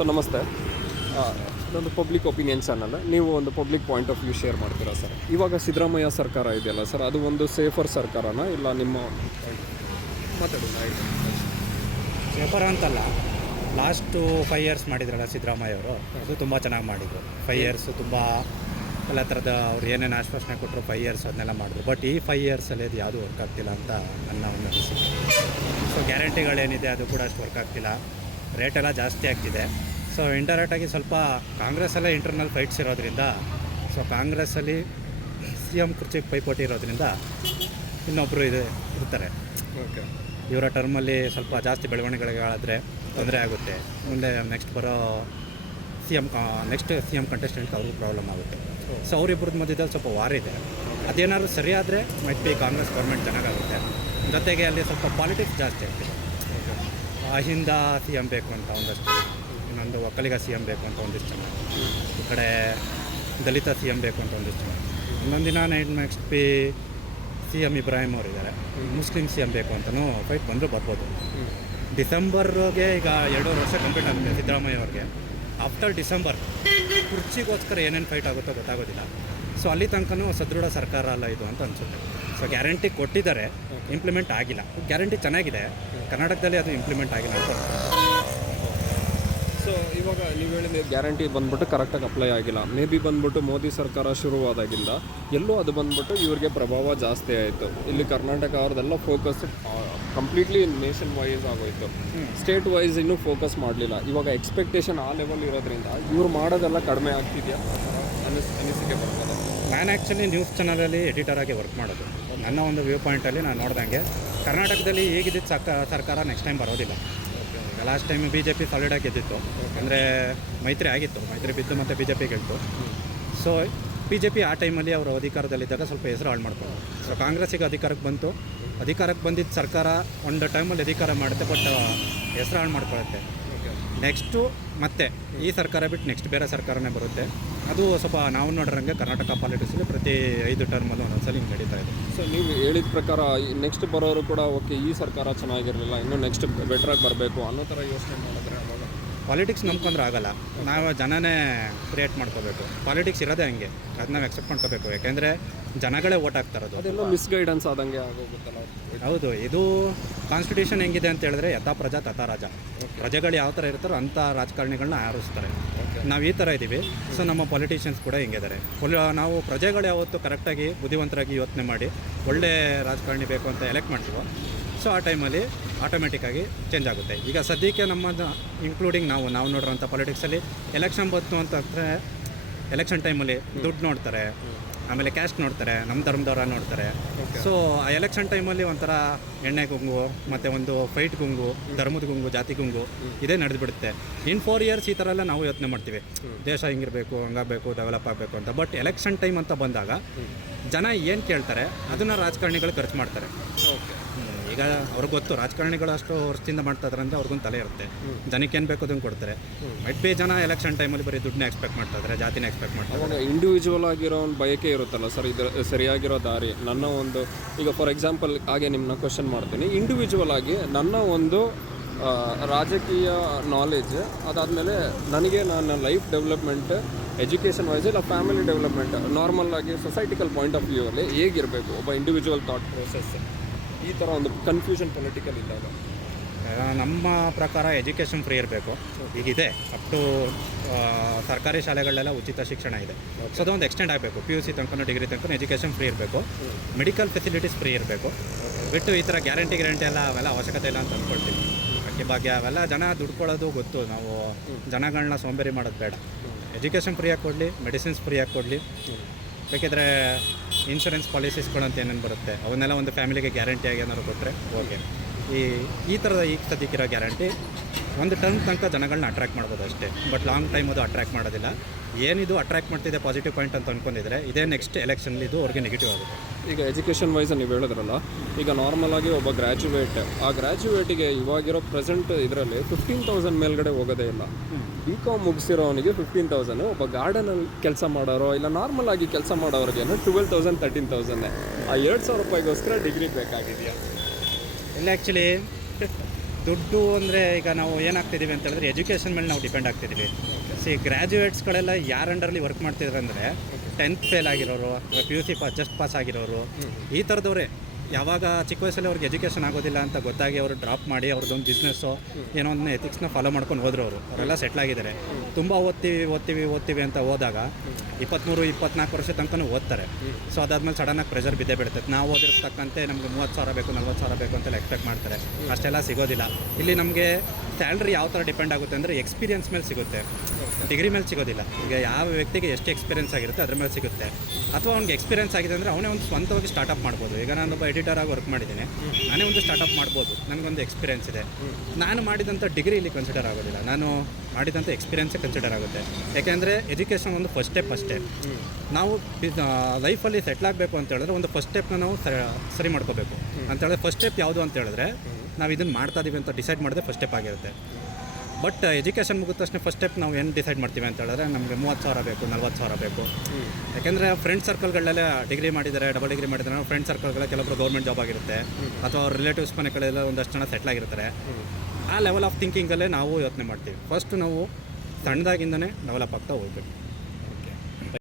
Sir ನಮಸ್ತೆ. ಇದೊಂದು public opinion channel. ನೀವು ಒಂದು public point of view share ಮಾಡ್ತೀರಾ ಸರ್? ಇವಾಗ ಸಿದ್ದರಾಮಯ್ಯ ಸರ್ಕಾರ ಇದೆಯಲ್ಲ ಸರ್, ಅದು ಒಂದು ಸೇಫರ್ ಸರ್ಕಾರನ ಇಲ್ಲ ನಿಮ್ಮ ಮಾತಾಡಿ? ಸೇಫರ್ ಅಂತಲ್ಲ, ಲಾಸ್ಟು 5 ಇಯರ್ಸ್ ಮಾಡಿದ್ರಲ್ಲ ಸಿದ್ದರಾಮಯ್ಯ ಅವರು, ಅದು ತುಂಬ ಚೆನ್ನಾಗಿ ಮಾಡಿದರು. 5 ಇಯರ್ಸು ತುಂಬ ಎಲ್ಲ ಥರದ ಅವ್ರು ಏನೇನು ಆಶ್ವಾಸನೆ ಕೊಟ್ಟರು 5 ಇಯರ್ಸ್ ಅದನ್ನೆಲ್ಲ ಮಾಡಿದ್ರು. ಬಟ್ ಈ 5 ಇಯರ್ಸಲ್ಲಿ ಅದು ಯಾವುದೂ ವರ್ಕ್ ಆಗ್ತಿಲ್ಲ ಅಂತ ನನ್ನ ಒಂದು ಅನಿಸಿಕೆ. ಸೊ ಗ್ಯಾರಂಟಿಗಳೇನಿದೆ ಅದು ಕೂಡ ಅಷ್ಟು ವರ್ಕ್ ಆಗ್ತಿಲ್ಲ, ರೇಟೆಲ್ಲ ಜಾಸ್ತಿ ಆಗ್ತಿದೆ. ಸೊ ಇಂಡೈರೆಕ್ಟಾಗಿ ಸ್ವಲ್ಪ ಕಾಂಗ್ರೆಸ್ಸಲ್ಲೇ ಇಂಟರ್ನಲ್ ಫೈಟ್ಸ್ ಇರೋದ್ರಿಂದ, ಸೊ ಕಾಂಗ್ರೆಸ್ಸಲ್ಲಿ CM ಕುರ್ಚಿಗೆ ಪೈಪೋಟಿ ಇರೋದ್ರಿಂದ ಇನ್ನೊಬ್ಬರು ಇರ್ತಾರೆ. ಓಕೆ, ಇವರ ಟರ್ಮಲ್ಲಿ ಸ್ವಲ್ಪ ಜಾಸ್ತಿ ಬೆಳವಣಿಗೆಗಳಾದರೆ ತೊಂದರೆ ಆಗುತ್ತೆ. ಮುಂದೆ ನೆಕ್ಸ್ಟ್ ಸಿ ಎಮ್ ಕಂಟೆಸ್ಟೆಂಟ್ಗೆ ಅವ್ರಿಗೂ ಪ್ರಾಬ್ಲಮ್ ಆಗುತ್ತೆ. ಸೊ ಅವರಿಬ್ಬರದ ಮಧ್ಯದಲ್ಲಿ ಸ್ವಲ್ಪ ವಾರ ಇದೆ. ಅದೇನಾದ್ರು ಸರಿಯಾದರೆ ಮೈಟ್ ಬಿ ಕಾಂಗ್ರೆಸ್ ಗೌರ್ಮೆಂಟ್ ಚೆನ್ನಾಗಾಗುತ್ತೆ. ಜೊತೆಗೆ ಅಲ್ಲಿ ಸ್ವಲ್ಪ ಪಾಲಿಟಿಕ್ಸ್ ಜಾಸ್ತಿ ಆಗ್ತಿದೆ. ಅಹಿಂದ CM ಬೇಕು ಅಂತ ಒಂದಷ್ಟು, ಇನ್ನೊಂದು ಒಕ್ಕಲಿಗ CM ಬೇಕು ಅಂತ ಒಂದಿಷ್ಟು ಜನ, ಈ ಕಡೆ ದಲಿತ CM ಬೇಕು ಅಂತ ಒಂದಿಷ್ಟು ಜನ, ಇನ್ನೊಂದಿನ ನೆಕ್ಸ್ಟ್ CM ಇಬ್ರಾಹಿಂ ಅವರಿದ್ದಾರೆ, ಮುಸ್ಲಿಂ CM ಬೇಕು ಅಂತಲೂ ಫೈಟ್ ಬಂದರೂ ಬರ್ಬೋದು. ಡಿಸೆಂಬರ್ಗೆ ಈಗ 2 ವರ್ಷ ಕಂಪ್ಲೀಟ್ ಆಗುತ್ತೆ ಸಿದ್ದರಾಮಯ್ಯ ಅವ್ರಿಗೆ. ಆಫ್ಟರ್ ಡಿಸೆಂಬರ್ ಕುರ್ಚಿಗೋಸ್ಕರ ಏನೇನು ಫೈಟ್ ಆಗುತ್ತೋ ಗೊತ್ತಾಗೋದಿಲ್ಲ. ಸೊ ಅಲ್ಲಿ ತನಕನೂ ಸದೃಢ ಸರ್ಕಾರ ಅಲ್ಲ ಇದು ಅಂತ ಅನಿಸುತ್ತೆ. ಸೊ ಗ್ಯಾರಂಟಿ ಕೊಟ್ಟಿದ್ದಾರೆ, ಇಂಪ್ಲಿಮೆಂಟ್ ಆಗಿಲ್ಲ. ಗ್ಯಾರಂಟಿ ಚೆನ್ನಾಗಿದೆ, ಕರ್ನಾಟಕದಲ್ಲಿ ಅದು ಇಂಪ್ಲಿಮೆಂಟ್ ಆಗಿಲ್ಲ ಅಂತ ಅನಿಸುತ್ತೆ. ಸೊ ಇವಾಗ ನೀವು ಹೇಳಿದ ಗ್ಯಾರಂಟಿ ಬಂದ್ಬಿಟ್ಟು ಕರೆಕ್ಟಾಗಿ ಅಪ್ಲೈ ಆಗಿಲ್ಲ. ಮೇ ಬಿ ಬಂದ್ಬಿಟ್ಟು ಮೋದಿ ಸರ್ಕಾರ ಶುರುವಾದಾಗಿಂದ ಎಲ್ಲೂ ಅದು ಬಂದ್ಬಿಟ್ಟು ಇವ್ರಿಗೆ ಪ್ರಭಾವ ಜಾಸ್ತಿ ಆಯಿತು. ಇಲ್ಲಿ ಕರ್ನಾಟಕ ಅವ್ರದ್ದೆಲ್ಲ ಫೋಕಸ್ ಕಂಪ್ಲೀಟ್ಲಿ ನೇಷನ್ ವೈಸ್ ಆಗೋಯಿತು, ಸ್ಟೇಟ್ ವೈಸ್ ಇನ್ನೂ ಫೋಕಸ್ ಮಾಡಲಿಲ್ಲ. ಇವಾಗ ಎಕ್ಸ್ಪೆಕ್ಟೇಷನ್ ಆ ಲೆವೆಲ್ ಇರೋದ್ರಿಂದ ಇವ್ರು ಮಾಡೋದೆಲ್ಲ ಕಡಿಮೆ ಆಗ್ತಿದೆಯಾ ಅನಿಸಿಕೆ ಬರ್ತದೆ. ನಾನು ಆ್ಯಕ್ಚುಲಿ ನ್ಯೂಸ್ ಚಾನಲಲ್ಲಿ ಎಡಿಟರಾಗಿ ವರ್ಕ್ ಮಾಡೋದು. ನನ್ನ ಒಂದು ವ್ಯೂ ಪಾಯಿಂಟಲ್ಲಿ ನಾನು ನೋಡ್ದಂಗೆ ಕರ್ನಾಟಕದಲ್ಲಿ ಹೇಗಿದ್ದಿದ್ದು ಸರ್ಕಾರ ನೆಕ್ಸ್ಟ್ ಟೈಮ್ ಬರೋದಿಲ್ಲ. ಲಾಸ್ಟ್ ಟೈಮ್ BJP ಸಾಲಿಡಾಗಿ ಗೆದ್ದಿತ್ತು, ಅಂದರೆ ಮೈತ್ರಿ ಆಗಿತ್ತು, ಮೈತ್ರಿ ಬಿದ್ದು ಮತ್ತು BJP ಗೆಲ್ತು. ಸೊ BJP ಆ ಟೈಮಲ್ಲಿ ಅವರು ಅಧಿಕಾರದಲ್ಲಿದ್ದಾಗ ಸ್ವಲ್ಪ ಹೆಸರು ಹಾಳು ಮಾಡ್ಕೊಂಡು, ಸೊ ಕಾಂಗ್ರೆಸ್ಸಿಗೆ ಅಧಿಕಾರಕ್ಕೆ ಬಂದಿದ್ದ ಸರ್ಕಾರ ಒಂದು ಟೈಮಲ್ಲಿ ಅಧಿಕಾರ ಮಾಡುತ್ತೆ, ಬಟ್ ಹೆಸರು ಹಾಳು ಮಾಡ್ಕೊಳ್ಳುತ್ತೆ. ನೆಕ್ಸ್ಟು ಮತ್ತೆ ಈ ಸರ್ಕಾರ ಬಿಟ್ಟು ನೆಕ್ಸ್ಟ್ ಬೇರೆ ಸರ್ಕಾರನೇ ಬರುತ್ತೆ. ಅದು ಸ್ವಲ್ಪ ನಾವು ನೋಡಿರಂಗೆ ಕರ್ನಾಟಕ ಪಾಲಿಟಿಕ್ಸಲ್ಲಿ ಪ್ರತಿ 5 ಟರ್ಮಲ್ಲೂ ಒಂದೊಂದ್ಸಲ ಹಿಂಗೆ ನಡೀತಾ ಇದೆ. ಸೊ ನೀವು ಹೇಳಿದ ಪ್ರಕಾರ ನೆಕ್ಸ್ಟ್ ಬರೋರು ಕೂಡ ಓಕೆ ಈ ಸರ್ಕಾರ ಚೆನ್ನಾಗಿರಲಿಲ್ಲ, ಇನ್ನೂ ನೆಕ್ಸ್ಟ್ ಬೆಟ್ರಾಗಿ ಬರಬೇಕು ಅನ್ನೋ ಥರ ಯೋಚನೆ ಮಾಡಿದ್ರೆ ಅವಾಗ ಪಾಲಿಟಿಕ್ಸ್ ನಂಬ್ಕೊಂಡ್ರೆ ಆಗಲ್ಲ. ನಾವು ಜನನೇ ಕ್ರಿಯೇಟ್ ಮಾಡ್ಕೋಬೇಕು. ಪಾಲಿಟಿಕ್ಸ್ ಇರೋದೇ ಹಂಗೆ, ಅದು ನಾವು ಎಕ್ಸೆಪ್ಟ್ ಮಾಡ್ಕೋಬೇಕು. ಯಾಕೆಂದರೆ ಜನಗಳೇ ಓಟ್ ಹಾಕ್ತಾರದು. ಅದೆಲ್ಲ ಮಿಸ್ಗೈಡೆನ್ಸ್ ಆದಂಗೆ ಆಗೋಗುತ್ತಲ್ಲ. ಹೌದು, ಇದು ಕಾನ್ಸ್ಟಿಟ್ಯೂಷನ್ ಹೆಂಗಿದೆ ಅಂತ ಹೇಳಿದ್ರೆ ಯಥಾ ಪ್ರಜಾ ತಥಾ ರಾಜ. ಪ್ರಜೆಗಳು ಯಾವ ಥರ ಇರ್ತಾರೋ ಅಂಥ ರಾಜಕಾರಣಿಗಳನ್ನ ಆರಿಸ್ತಾರೆ. ನಾವು ಈ ಥರ ಇದ್ದೀವಿ. ಸೊ ನಮ್ಮ ಪೊಲಿಟಿಷಿಯನ್ಸ್ ಕೂಡ ಹಿಂಗಿದ್ದಾರೆ. ನಾವು ಪ್ರಜೆಗಳು ಯಾವತ್ತು ಕರೆಕ್ಟಾಗಿ ಬುದ್ಧಿವಂತರಾಗಿ ಯೋಚನೆ ಮಾಡಿ ಒಳ್ಳೆ ರಾಜಕಾರಣಿ ಬೇಕು ಅಂತ ಎಲೆಕ್ಟ್ ಮಾಡ್ತೀವೋ, ಸೊ ಆ ಟೈಮಲ್ಲಿ ಆಟೋಮೆಟಿಕ್ಕಾಗಿ ಚೇಂಜ್ ಆಗುತ್ತೆ. ಈಗ ಸದ್ಯಕ್ಕೆ ನಮ್ಮದು ಇನ್ಕ್ಲೂಡಿಂಗ್ ನಾವು ನೋಡಿರೋಂಥ ಪೊಲಿಟಿಕ್ಸಲ್ಲಿ ಎಲೆಕ್ಷನ್ ಬಂತು ಅಂತಂದರೆ ಎಲೆಕ್ಷನ್ ಟೈಮಲ್ಲಿ ದುಡ್ಡು ನೋಡ್ತಾರೆ, ಆಮೇಲೆ ಕ್ಯಾಸ್ಟ್ ನೋಡ್ತಾರೆ, ನಮ್ಮ ಧರ್ಮದವರ ನೋಡ್ತಾರೆ. ಸೊ ಆ ಎಲೆಕ್ಷನ್ ಟೈಮಲ್ಲಿ ಒಂಥರ ಎಣ್ಣೆ ಗುಂಗು ಮತ್ತು ಒಂದು ಫೈಟ್ ಗುಂಗು, ಧರ್ಮದ ಗುಂಗು, ಜಾತಿ ಗುಂಗು ಇದೇ ನಡೆದುಬಿಡುತ್ತೆ. ಇನ್ 4 ಇಯರ್ಸ್ ಈ ಥರ ಎಲ್ಲ ನಾವು ಯೋಚನೆ ಮಾಡ್ತೀವಿ, ದೇಶ ಹಿಂಗಿರಬೇಕು, ಹಂಗಾಗಬೇಕು, ಡೆವಲಪ್ ಆಗಬೇಕು ಅಂತ. ಬಟ್ ಎಲೆಕ್ಷನ್ ಟೈಮ್ ಅಂತ ಬಂದಾಗ ಜನ ಏನು ಕೇಳ್ತಾರೆ ಅದನ್ನು ರಾಜಕಾರಣಿಗಳು ಖರ್ಚು ಮಾಡ್ತಾರೆ. ಈಗ ಅವ್ರಿಗೆ ಗೊತ್ತು ರಾಜಕಾರಣಿಗಳು ಅಷ್ಟು ವರ್ಷದಿಂದ ಮಾಡ್ತಾ ಇದ್ದಾರೆ ಅಂದರೆ ಅವ್ರಿಗೊಂದು ತಲೆ ಇರುತ್ತೆ. ಜನಕ್ಕೆ ಏನು ಬೇಕು ಅದನ್ನು ಕೊಡ್ತಾರೆ. ಮೈಟ್ ಬಿ ಜನ ಎಲೆಕ್ಷನ್ ಟೈಮಲ್ಲಿ ಬರೀ ದುಡ್ಡನ್ನ ಎಕ್ಸ್ಪೆಕ್ಟ್ ಮಾಡ್ತಾ ಇದ್ದಾರೆ, ಜಾತಿನ ಎಕ್ಸ್ಪೆಕ್ಟ್ ಮಾಡ್ತಾರೆ. ಅವಾಗ ಇಂಡಿವಿಜುವಲ್ ಆಗಿರೋ ಒಂದು ಬಯಕೆ ಇರುತ್ತಲ್ಲ ಸರ್, ಇದು ಸರಿಯಾಗಿರೋ ದಾರಿ ನನ್ನ ಒಂದು. ಈಗ ಫಾರ್ ಎಕ್ಸಾಂಪಲ್ ಹಾಗೆ ನಿಮ್ಮನ್ನ ಕ್ವಶನ್ ಮಾಡ್ತೀನಿ. ಇಂಡಿವಿಜುವಲ್ ಆಗಿ ನನ್ನ ಒಂದು ರಾಜಕೀಯ ನಾಲೆಜ್, ಅದಾದಮೇಲೆ ನನಗೆ ನನ್ನ ಲೈಫ್ ಡೆವಲಪ್ಮೆಂಟ್, ಎಜುಕೇಷನ್ ವೈಸ್ ಇಲ್ಲ ಫ್ಯಾಮಿಲಿ ಡೆವಲಪ್ಮೆಂಟ್, ನಾರ್ಮಲ್ ಆಗಿ ಸೊಸೈಟಿಕಲ್ ಪಾಯಿಂಟ್ ಆಫ್ ವ್ಯೂ ಅಲ್ಲಿ ಹೇಗಿರಬೇಕು ಒಬ್ಬ ಇಂಡಿವಿಜುವಲ್ ಥಾಟ್ ಪ್ರೋಸೆಸ್, ಈ ಥರ ಒಂದು ಕನ್ಫ್ಯೂಷನ್ ಪೊಲಿಟಿಕಲ್ ಇದ್ದಾಗ ನಮ್ಮ ಪ್ರಕಾರ ಎಜುಕೇಷನ್ ಫ್ರೀ ಇರಬೇಕು. ಈಗಿದೆ ಅಪ್ ಟು ಸರ್ಕಾರಿ ಶಾಲೆಗಳಲ್ಲೆಲ್ಲ ಉಚಿತ ಶಿಕ್ಷಣ ಇದೆ. ಸೊ ಅದೊಂದು ಎಕ್ಸ್ಟೆಂಡ್ ಆಗಬೇಕು. PUC ತನಕ, ಡಿಗ್ರಿ ತನಕ ಎಜುಕೇಷನ್ ಫ್ರೀ ಇರಬೇಕು. ಮೆಡಿಕಲ್ ಫೆಸಿಲಿಟೀಸ್ ಫ್ರೀ ಇರಬೇಕು. ಬಿಟ್ಟು ಈ ಥರ ಗ್ಯಾರಂಟಿ ಎಲ್ಲ ಅವೆಲ್ಲ ಅವಶ್ಯಕತೆ ಇಲ್ಲ ಅಂತ ಅಂದ್ಕೊಳ್ತೀನಿ. ಅಕ್ಕಿ ಭಾಗ್ಯ ಅವೆಲ್ಲ ಜನ ದುಡ್ಕೊಳ್ಳೋದು ಗೊತ್ತು, ನಾವು ಜನಗಳನ್ನ ಸೋಂಬೇರಿ ಮಾಡೋದು ಬೇಡ. ಎಜುಕೇಷನ್ ಫ್ರೀಯಾಗಿ ಕೊಡಲಿ, ಮೆಡಿಸಿನ್ಸ್ ಫ್ರೀಯಾಗಿ ಕೊಡಲಿ. ಬೇಕಿದ್ರೆ ಇನ್ಶೂರೆನ್ಸ್ ಪಾಲಿಸೀಸ್ಗಳಂತ ಏನೇನು ಬರುತ್ತೆ ಅವನ್ನೆಲ್ಲ ಒಂದು ಫ್ಯಾಮಿಲಿಗೆ ಗ್ಯಾರಂಟಿಯಾಗಿ ಏನಾದ್ರು ಕೊಟ್ಟರೆ ಓಕೆ. ಈ ಥರದ ಈಗ ಸದ್ಯಕ್ಕಿರೋ ಗ್ಯಾರಂಟಿ ಒಂದು ಟರ್ಮ್ ತನಕ ಜನಗಳನ್ನ ಅಟ್ರ್ಯಾಕ್ಟ್ ಮಾಡ್ಬೋದು ಅಷ್ಟೇ. ಬಟ್ ಲಾಂಗ್ ಟೈಮ್ ಅದು ಅಟ್ರ್ಯಾಕ್ಟ್ ಮಾಡೋದಿಲ್ಲ. ಏನಿದು ಅಟ್ರ್ಯಾಕ್ಟ್ ಮಾಡ್ತಿದೆ ಪಾಸಿಟಿವ್ ಪಾಯಿಂಟ್ ಅಂತ ಅಂದ್ಕೊಂಡಿದ್ರೆ ಇದೇ ನೆಕ್ಸ್ಟ್ ಎಲೆಕ್ಷನ್ಲಿ ಇದು ಅವ್ರಿಗೆ ನೆಗೆಟಿವ್ ಆಗುತ್ತೆ. ಈಗ ಎಜುಕೇಷನ್ ವೈಸ್ ನೀವು ಹೇಳಿದ್ರಲ್ಲ, ಈಗ ನಾರ್ಮಲ್ ಆಗಿ ಒಬ್ಬ ಗ್ರ್ಯಾಜುಯೇಟ್, ಆ ಗ್ರ್ಯಾಜುಯೇಟಿಗೆ ಇವಾಗಿರೋ ಪ್ರೆಸೆಂಟ್ ಇದರಲ್ಲಿ 15,000 ಮೇಲ್ಗಡೆ ಹೋಗೋದೇ ಇಲ್ಲ. BCom ಮುಗಿಸಿರೋವನಿಗೆ 15,000, ಒಬ್ಬ ಗಾರ್ಡನಲ್ಲಿ ಕೆಲಸ ಮಾಡೋರು ಇಲ್ಲ ನಾರ್ಮಲ್ ಆಗಿ ಕೆಲಸ ಮಾಡೋರಿಗೆ 12,000 13,000. ಆ 2,000 ರೂಪಾಯಿಗೋಸ್ಕರ ಡಿಗ್ರಿ ಬೇಕಾಗಿದೆಯಾ? ಇಲ್ಲ, ಆ್ಯಕ್ಚುಲಿ ದುಡ್ಡು ಅಂದರೆ ಈಗ ನಾವು ಏನಾಗ್ತಿದ್ದೀವಿ ಅಂತ ಹೇಳಿದ್ರೆ ಎಜುಕೇಷನ್ ಮೇಲೆ ನಾವು ಡಿಪೆಂಡ್ ಆಗ್ತಿದ್ದೀವಿ. ಗ್ರ್ಯಾಜುಯೇಟ್ಸ್ಗಳೆಲ್ಲ ಯಾರ ಅಂಡರ್ಲಿ ವರ್ಕ್ ಮಾಡ್ತಿದ್ರು ಅಂದರೆ 10th ಫೇಲ್ ಆಗಿರೋರು, PUC ಜಸ್ಟ್ ಪಾಸ್ ಆಗಿರೋರು, ಈ ಥರದವರೇ. ಯಾವಾಗ ಚಿಕ್ಕ ವಯಸ್ಸಲ್ಲಿ ಅವ್ರಿಗೆ ಎಜುಕೇಷನ್ ಆಗೋದಿಲ್ಲ ಅಂತ ಗೊತ್ತಾಗಿ ಅವರು ಡ್ರಾಪ್ ಮಾಡಿ ಅವ್ರದ್ದೊಂದು ಬಿಸ್ನೆಸ್ಸು ಏನೋ ಒಂದು ಎಥಿಕ್ಸ್ನ ಫಾಲೋ ಮಾಡ್ಕೊಂಡು ಹೋದ್ರು. ಅವರೆಲ್ಲ ಸೆಟ್ಲ್ ಆಗಿದ್ದಾರೆ. ತುಂಬ ಓದ್ತೀವಿ ಅಂತ ಹೋದಾಗ 23-24 ವರ್ಷ ತನಕ ಓದ್ತಾರೆ. ಸೊ ಅದಾದ್ಮೇಲೆ ಸಡನ್ನಾಗಿ ಪ್ರೆಷರ್ ಬಿದ್ದೇ ಬಿಡುತ್ತೆ. ನಾವು ಓದಿರ್ತಕ್ಕಂತೆ ನಮಗೆ 30,000 ಬೇಕು, 40,000 ಬೇಕು ಅಂತೆಲ್ಲ ಎಕ್ಸ್ಪೆಕ್ಟ್ ಮಾಡ್ತಾರೆ. ಅಷ್ಟೆಲ್ಲ ಸಿಗೋದಿಲ್ಲ. ಇಲ್ಲಿ ನಮಗೆ ಸ್ಯಾಲ್ರಿ ಯಾವ ಥರ ಡಿಪೆಂಡ್ ಆಗುತ್ತೆ ಅಂದರೆ ಎಕ್ಸ್ಪೀರಿಯನ್ಸ್ ಮೇಲೆ ಸಿಗುತ್ತೆ, ಡಿಗ್ರಿ ಮೇಲೆ ಸಿಗೋದಿಲ್ಲ. ಈಗ ಯಾವ ವ್ಯಕ್ತಿಗೆ ಎಷ್ಟು ಎಕ್ಸ್ಪೀರಿಯನ್ಸ್ ಆಗಿರುತ್ತೆ ಅದ್ರ ಮೇಲೆ ಸಿಗುತ್ತೆ. ಅಥವಾ ಅವ್ನಿಗೆ ಎಕ್ಸ್ಪೀರಿಯನ್ಸ್ ಆಗಿದೆ ಅಂದರೆ ಅವನೇ ಒಂದು ಸ್ವಂತವಾಗಿ ಸ್ಟಾರ್ಟಪ್ ಮಾಡ್ಬೋದು. ಈಗ ನಾನೊಬ್ಬ ಎಡಿಟರಾಗಿ ವರ್ಕ್ ಮಾಡಿದ್ದೀನಿ, ನಾನೇ ಒಂದು ಸ್ಟಾರ್ಟಪ್ ಮಾಡ್ಬೋದು, ನನಗೊಂದು ಎಕ್ಸ್ಪೀರಿಯನ್ಸ್ ಇದೆ. ನಾನು ಮಾಡಿದಂಥ ಡಿಗ್ರಿ ಇಲ್ಲಿ ಕನ್ಸಿಡರ್ ಆಗೋದಿಲ್ಲ, ನಾನು ಮಾಡಿದಂಥ ಎಕ್ಸ್ಪೀರಿಯನ್ಸೇ ಕನ್ಸಿಡರ್ ಆಗುತ್ತೆ. ಯಾಕೆಂದರೆ ಎಜುಕೇಷನ್ ಒಂದು ಫಸ್ಟ್ ಸ್ಟೆಪ್ ಅಷ್ಟೇ. ನಾವು ಲೈಫಲ್ಲಿ ಸೆಟ್ಲ್ ಆಗಬೇಕು ಅಂತ ಹೇಳಿದ್ರೆ ಒಂದು ಫಸ್ಟ್ ಸ್ಟೆಪ್ನ ನಾವು ಸರಿ ಮಾಡ್ಕೋಬೇಕು ಅಂತ ಹೇಳಿದ್ರೆ ಫಸ್ಟ್ ಸ್ಟೆಪ್ ಯಾವುದು ಅಂತ ಹೇಳಿದ್ರೆ ನಾವು ಇದನ್ನು ಮಾಡ್ತಾ ಇದ್ದೀವಿ ಅಂತ ಡಿಸೈಡ್ ಮಾಡಿದ್ರೆ ಫಸ್ಟ್ ಸ್ಟೆಪ್ ಆಗಿರುತ್ತೆ. ಬಟ್ ಎಜುಕೇಷನ್ ಮುಗಿದ ತಕ್ಷಣ ಫಸ್ಟ್ ಸ್ಟೆಪ್ ನಾವು ಏನು ಡಿಸೈಡ್ ಮಾಡ್ತೀವಿ ಅಂತ ಹೇಳಿದ್ರೆ ನಮಗೆ 30,000 ಬೇಕು, 40,000 ಬೇಕು. ಯಾಕೆಂದರೆ ಫ್ರೆಂಡ್ ಸರ್ಕಲ್ಗಳಲ್ಲೆಲ್ಲ ಡಿಗ್ರಿ ಮಾಡಿದ್ದಾರೆ, ಡಬಲ್ ಡಿಗ್ರಿ ಮಾಡಿದ್ದಾರೆ. ನಾವು ಫ್ರೆಂಡ್ ಸರ್ಕಲ್ಗಳ ಕೆಲವೊಬ್ಬರು ಗೌರ್ಮೆಂಟ್ ಜಾಬ್ ಆಗಿರುತ್ತೆ, ಅಥವಾ ಅವ್ರ ರಿಲೇಟಿವ್ಸ್ ಮನೆಗಳೆಲ್ಲ ಒಂದಷ್ಟು ಜನ ಸೆಟ್ಲ್ ಆಗಿರ್ತಾರೆ. ಆ ಲೆವೆಲ್ ಆಫ್ ಥಿಂಕಿಂಗಲ್ಲೇ ನಾವು ಯೋಚನೆ ಮಾಡ್ತೀವಿ. ಫಸ್ಟ್ ನಾವು ಸಣ್ಣದಾಗಿಂದನೇ ಡೆವಲಪ್ ಆಗ್ತಾ ಹೋಗ್ಬೇಕು.